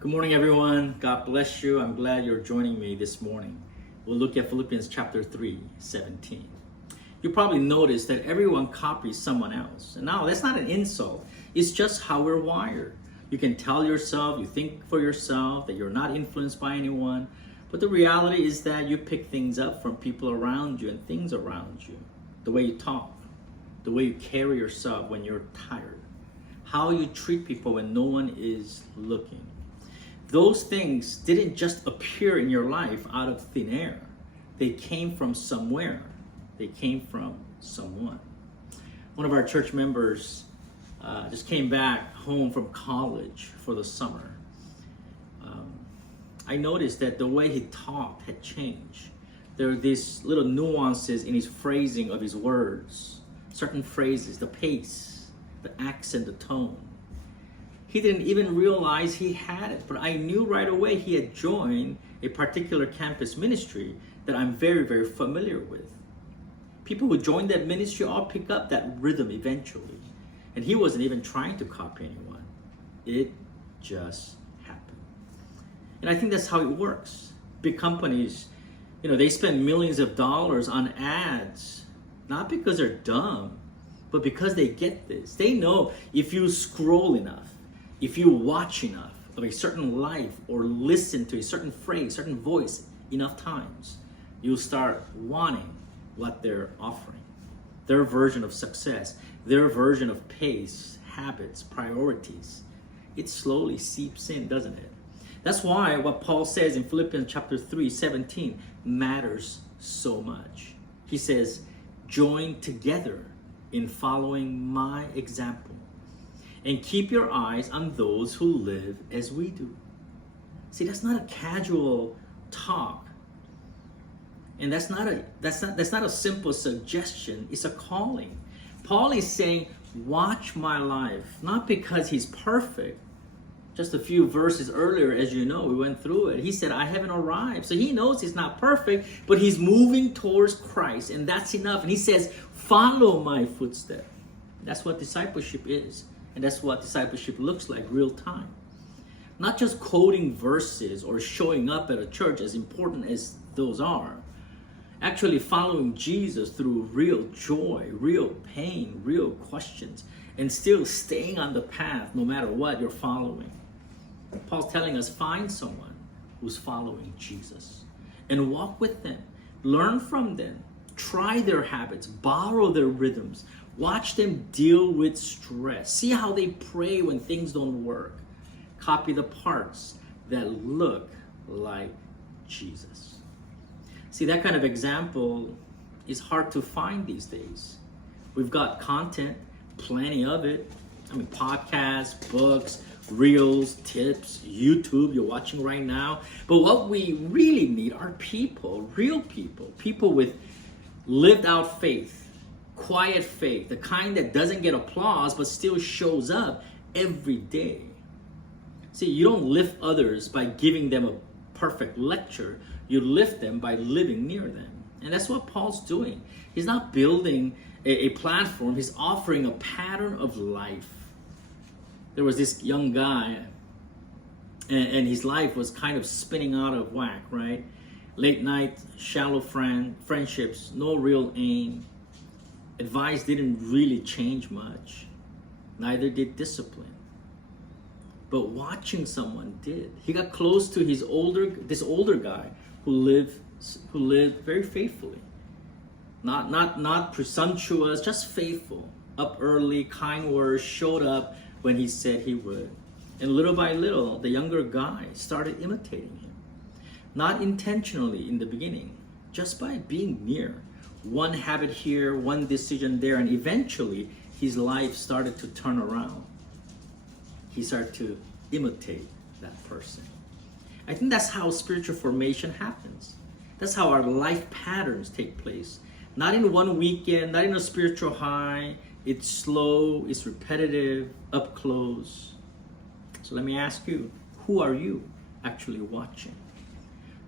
Good morning, everyone. God bless you. I'm glad you're joining me this morning. We'll look at Philippians chapter 3:17. You probably noticed that everyone copies someone else. And now, that's not an insult. It's just how we're wired. You can tell yourself, you think for yourself, that you're not influenced by anyone. But the reality is that you pick things up from people around you and things around you. The way you talk, the way you carry yourself when you're tired, how you treat people when no one is looking. Those things didn't just appear in your life out of thin air. They came from somewhere. They came from someone. One of our church members just came back home from college for the summer. I noticed that the way he talked had changed. There were these little nuances in his phrasing of his words, certain phrases, the pace, the accent, the tone. He didn't even realize he had it, but I knew right away he had joined a particular campus ministry that I'm very, very familiar with. People who join that ministry all pick up that rhythm eventually. And he wasn't even trying to copy anyone. It just happened. And I think that's how it works. Big companies, they spend millions of dollars on ads, not because they're dumb, but because they get this. They know if you scroll enough, if you watch enough of a certain life or listen to a certain phrase, certain voice enough times, you'll start wanting what they're offering. Their version of success, their version of pace, habits, priorities. It slowly seeps in, doesn't it? That's why what Paul says in Philippians chapter 3:17 matters so much. He says, join together in following my example. And keep your eyes on those who live as we do. See, that's not a casual talk. And that's not a simple suggestion, it's a calling. Paul is saying, watch my life, not because he's perfect. Just a few verses earlier, as you know, we went through it. He said, I haven't arrived. So he knows he's not perfect, but he's moving towards Christ, and that's enough. And he says, follow my footsteps. That's what discipleship is. And that's what discipleship looks like, real time. Not just quoting verses or showing up at a church, as important as those are. Actually following Jesus through real joy, real pain, real questions, and still staying on the path no matter what you're following. Paul's telling us, find someone who's following Jesus and walk with them. Learn from them. Try their habits. Borrow their rhythms. Watch them deal with stress. See how they pray when things don't work. Copy the parts that look like Jesus. See, that kind of example is hard to find these days. We've got content, plenty of it. Podcasts, books, reels, tips, YouTube, you're watching right now. But what we really need are people, real people with lived out faith. Quiet faith, the kind that doesn't get applause but still shows up every day. See, you don't lift others by giving them a perfect lecture. You lift them by living near them. And that's what Paul's doing. He's not building a platform. He's offering a pattern of life. There was this young guy, and his life was kind of spinning out of whack, right? Late night, shallow friendships, no real aim. Advice didn't really change much. Neither did discipline. But watching someone did. He got close to this older guy who lived very faithfully. Not presumptuous, just faithful. Up early, kind words, showed up when he said he would. And little by little, the younger guy started imitating him. Not intentionally in the beginning, just by being near. One habit here, one decision there, and eventually his life started to turn around. He started to imitate that person. I think that's how spiritual formation happens. That's how our life patterns take place. Not in one weekend, not in a spiritual high. It's slow, it's repetitive, up close. So let me ask you, who are you actually watching?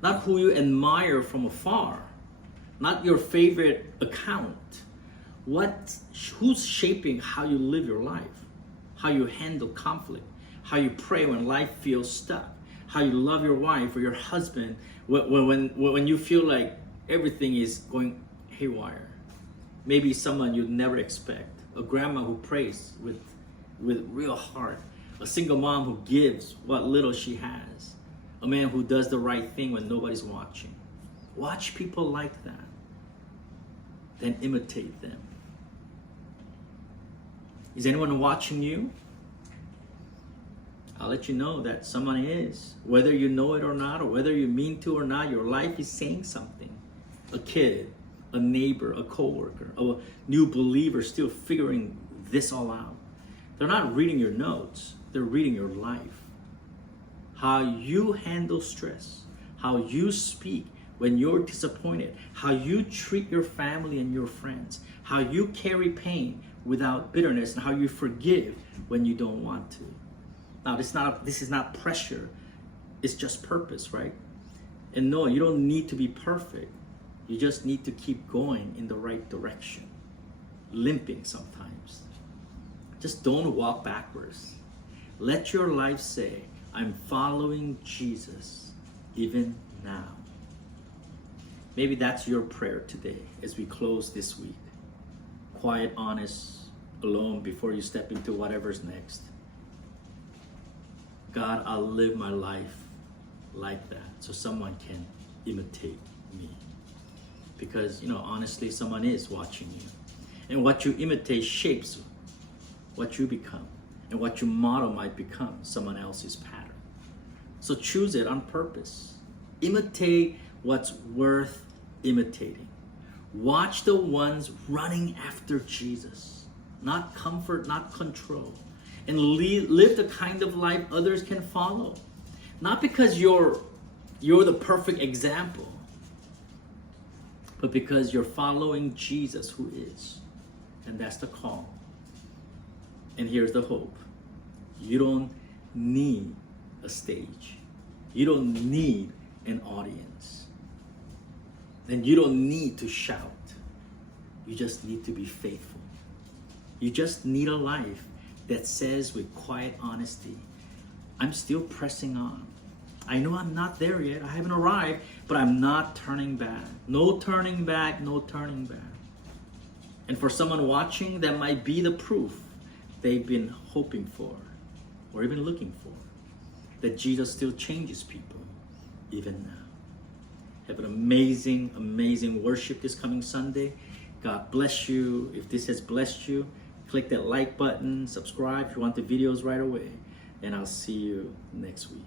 Not who you admire from afar. Not your favorite account. Who's shaping how you live your life? How you handle conflict? How you pray when life feels stuck? how you love your wife or your husband when you feel like everything is going haywire. Maybe someone you'd never expect. A grandma who prays with real heart. A single mom who gives what little she has. A man who does the right thing when nobody's watching. Watch people like that. Then imitate them. Is anyone watching you? I'll let you know that someone is. Whether you know it or not, or whether you mean to or not, your life is saying something. A kid, a neighbor, a coworker, a new believer still figuring this all out. They're not reading your notes, they're reading your life. How you handle stress, how you speak when you're disappointed, how you treat your family and your friends, how you carry pain without bitterness, and how you forgive when you don't want to. Now, this is not pressure, it's just purpose, right? And no, you don't need to be perfect. You just need to keep going in the right direction. Limping sometimes. Just don't walk backwards. Let your life say, I'm following Jesus even now. Maybe that's your prayer today as we close this week. Quiet, honest, alone before you step into whatever's next. God, I'll live my life like that so someone can imitate me. Because, honestly, someone is watching you. And what you imitate shapes what you become. And what you model might become someone else's pattern. So choose it on purpose. Imitate what's worth imitating. Watch the ones running after Jesus. Not comfort, not control. And live the kind of life others can follow. Not because you're the perfect example, but because you're following Jesus who is. And that's the call. And here's the hope. You don't need a stage. You don't need an audience. And you don't need to shout. You just need to be faithful. You just need a life that says with quiet honesty, I'm still pressing on. I know I'm not there yet. I haven't arrived, but I'm not turning back. No turning back, no turning back. And for someone watching, that might be the proof they've been hoping for or even looking for, that Jesus still changes people even now. Have an amazing, amazing worship this coming Sunday. God bless you. If this has blessed you, click that like button, subscribe if you want the videos right away, and I'll see you next week.